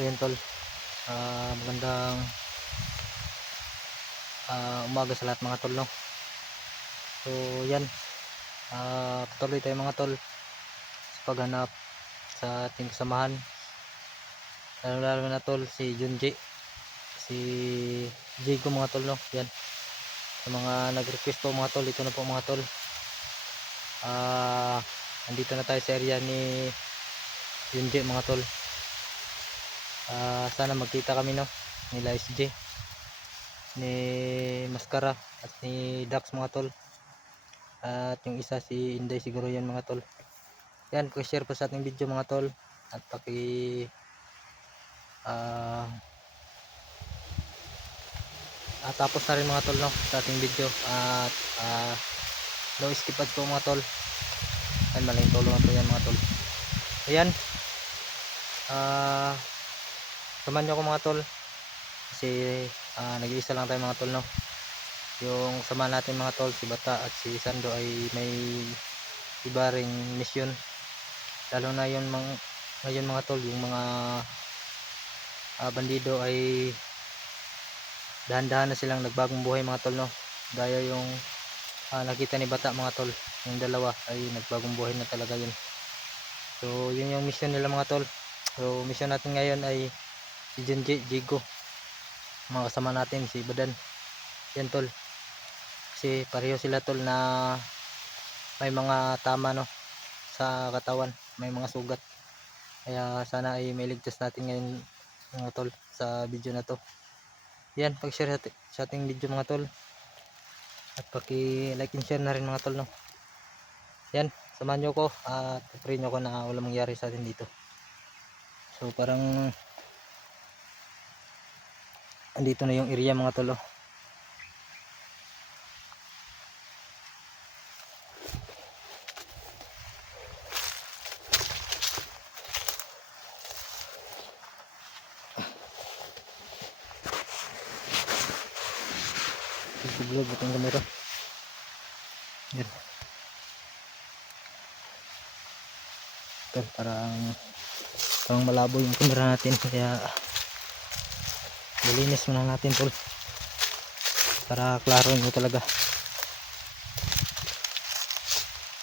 So yan tol, magandang umaga sa lahat mga tol, no? So yan, patuloy tayo mga tol sa paghanap sa ating kasamahan, lalo na tol si Junji, si Jigo mga tol, no? Yan, sa mga nag-request po mga tol, ito na po mga tol. Andito na tayo sa area ni Junji mga tol. Sana magkita kami, no, nila SJ, ni Mascara at ni Dax mga tol, at yung isa si Inday siguro yan mga tol. Yan, share po sa ating video mga tol, at tapos na rin mga tol, no, sa ating video, at no skip ads po mga tol. Yan, malaking tulong na po yan mga tol. Ayan, samahan nyo ako mga tol, kasi nag-iisa lang tayo mga tol, no. Yung samahan natin mga tol, si Bata at si Sando ay may iba ring mission, lalo na yun ngayon mga tol, yung mga bandido ay dahan-dahan na silang nagbagong buhay mga tol, no. Gaya yung nakita ni Bata mga tol, yung dalawa ay nagbagong buhay na talaga yun. So yun yung mission nila mga tol. So mission natin ngayon ay si Junji, Jigo, mga kasama natin si Badan. Yan tol, kasi pareho sila tol na may mga tama, no, sa katawan, may mga sugat. Kaya sana ay may ligtas natin ngayon mga tol sa video na to. Yan, pag-share sa ating video mga tol, at paki-like and share na rin mga tol, no. Yan, samahan nyo ko at pray nyo ko na wala mangyari sa atin dito. So parang andito na yung area mga tol, oh. Vlog itong kamera. Yan. Ito, parang malabo yung kamera natin, kaya nilinis muna natin tol para klaro nyo talaga.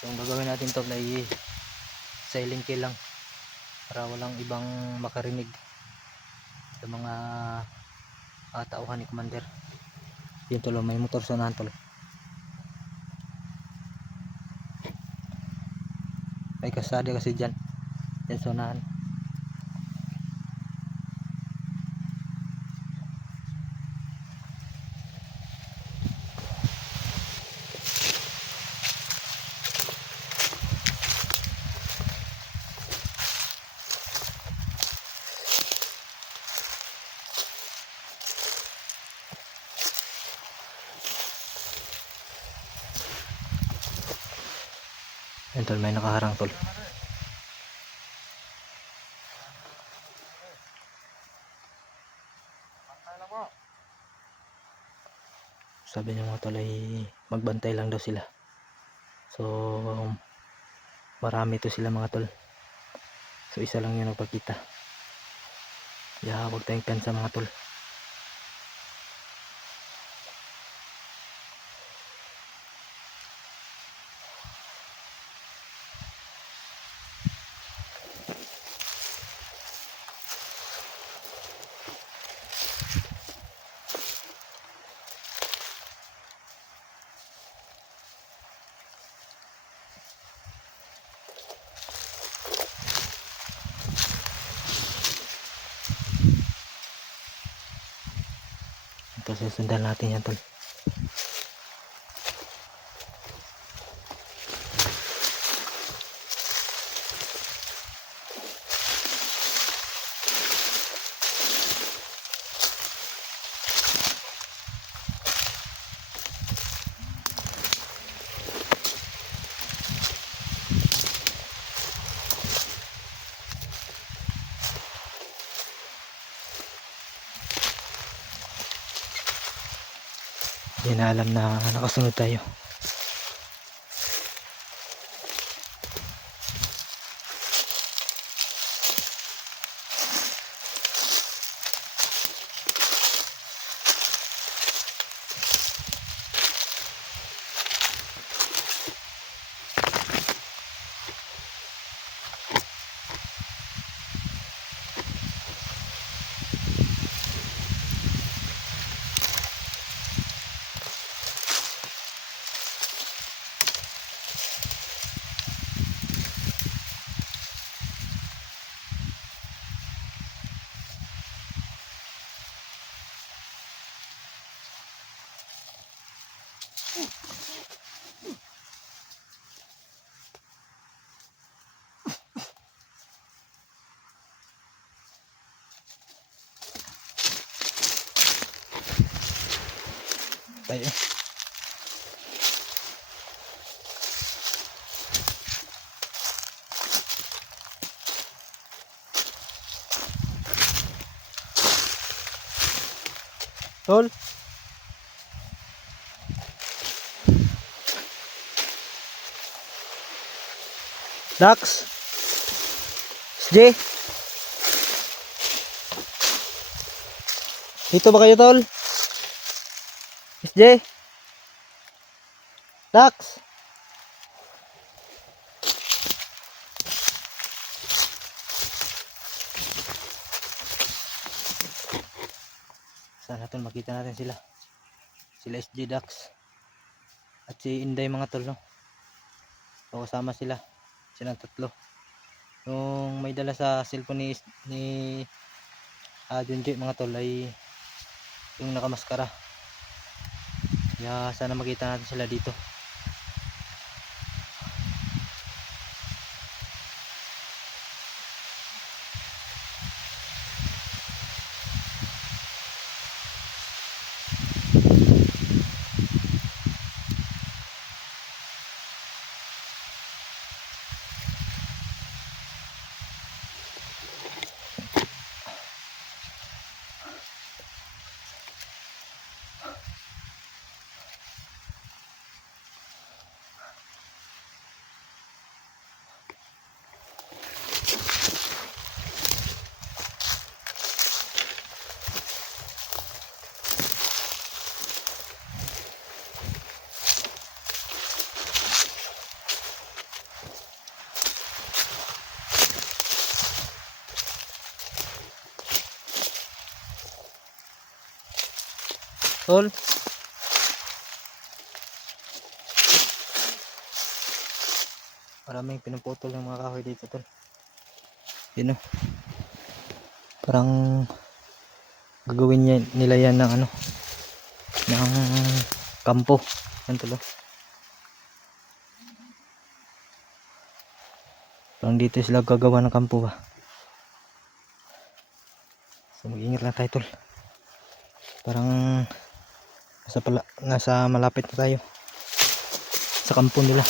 So ang gagawin natin tol ay silent kill lang, para walang ibang makarinig sa mga tauhan ni Commander. Yun tol, may motor sa unahan tol, may kasada kasi dyan sa unahan. Yan tol, may nakaharang tol. Sabi niya mga tol ay magbantay lang daw sila. So marami to sila mga tol. So isa lang yung nagpakita. Kaya huwag tayong kansa mga tol. Ito, susundan natin yan tol. Hindi na alam na nakasunod tayo. tayo. Tol. Dax. SJ. Dito ba kayo, tol? SJ. Dax. Sana tol makita natin sila. Sila SJ, Dax. At si Inday mga tol, no? So kasama sila. Silang tatlo. Yung may dala sa cellphone ni Junji mga tol ay yung nakamaskara. Kaya sana makita natin sila dito. Tol. Maraming pinuputol ng mga kahoy dito, tol. Yun, oh. Parang gagawin nila yan ng ano, ng kampo. Yan, tol, oh. Parang dito sila gagawa ng kampo ba. So mag-ingat lang tayo, tol. Parang nasa malapit na tayo sa kampo nila.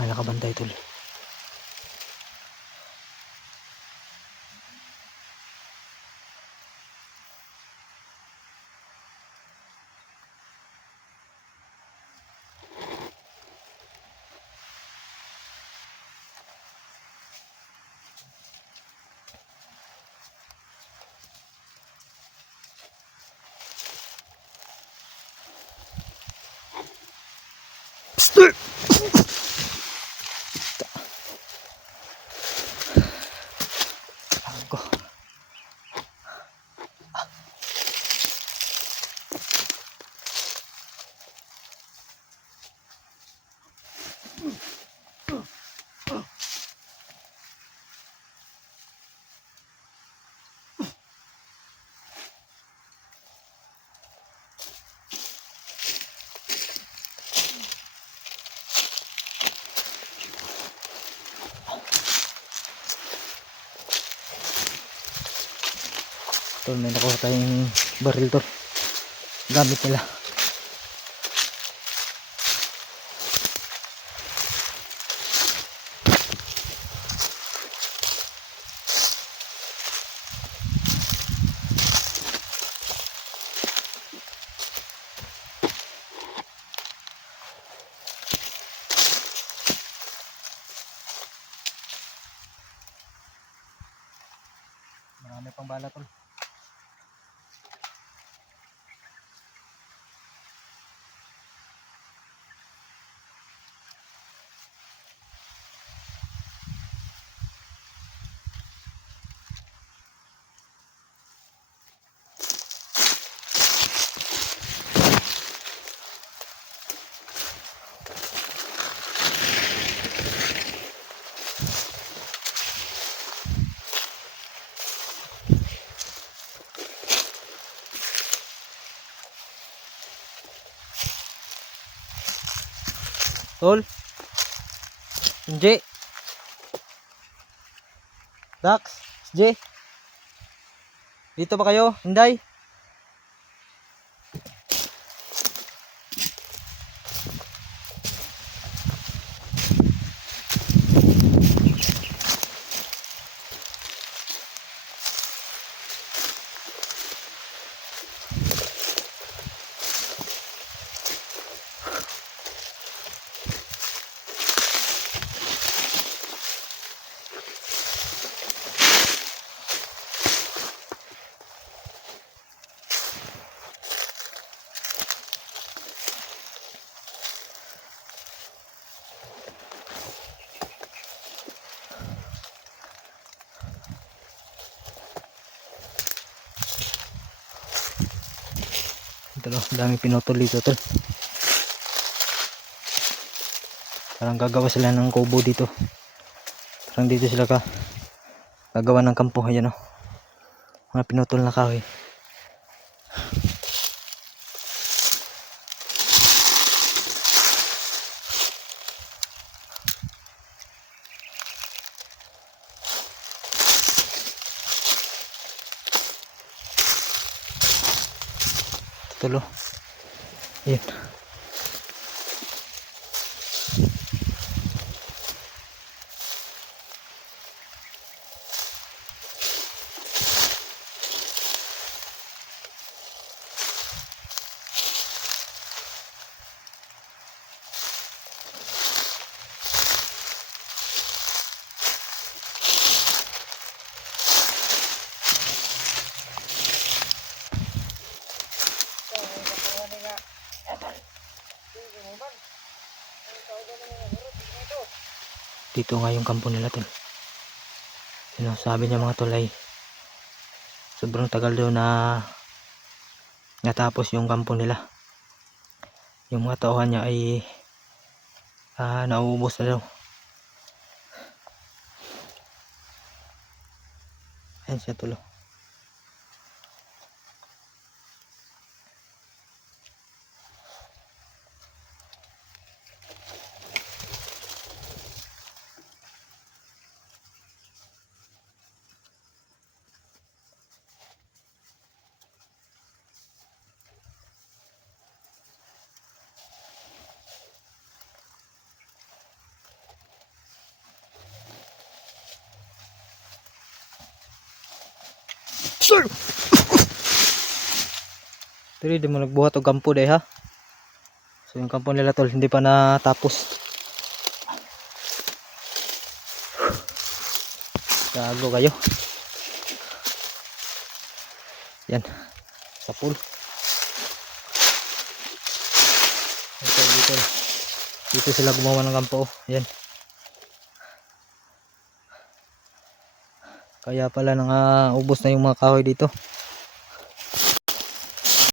Nakabantay, tol. Psst! Ako. Tol, may nakuha tayong baril, tol. Gamit nila. May pang bala tol. Tol. Nje. Dax, Nje. Dito ba kayo? Hinday. Ito lo, dami pinutol dito tol. Parang gagawa sila ng kubo dito. Parang dito sila gagawa ng kampo. Ayan o. Mga pinutol na kahoy. Ito lo. Ayan. Dito nga yung kampo nila tol. Sabi niya mga tol ay sobrang tagal daw na natapos yung kampo nila. Yung mga tauhan niya ay nauubos na daw. Ayan siya tol. Sir! Pero di mo nagbuhat o kampo day ha. So yung kampo nila tol hindi pa natapos. Gago kayo. Yan. Sa pool. Dito sila gumawa ng kampo. Yan. Kaya pala ubos na yung mga kahoy dito.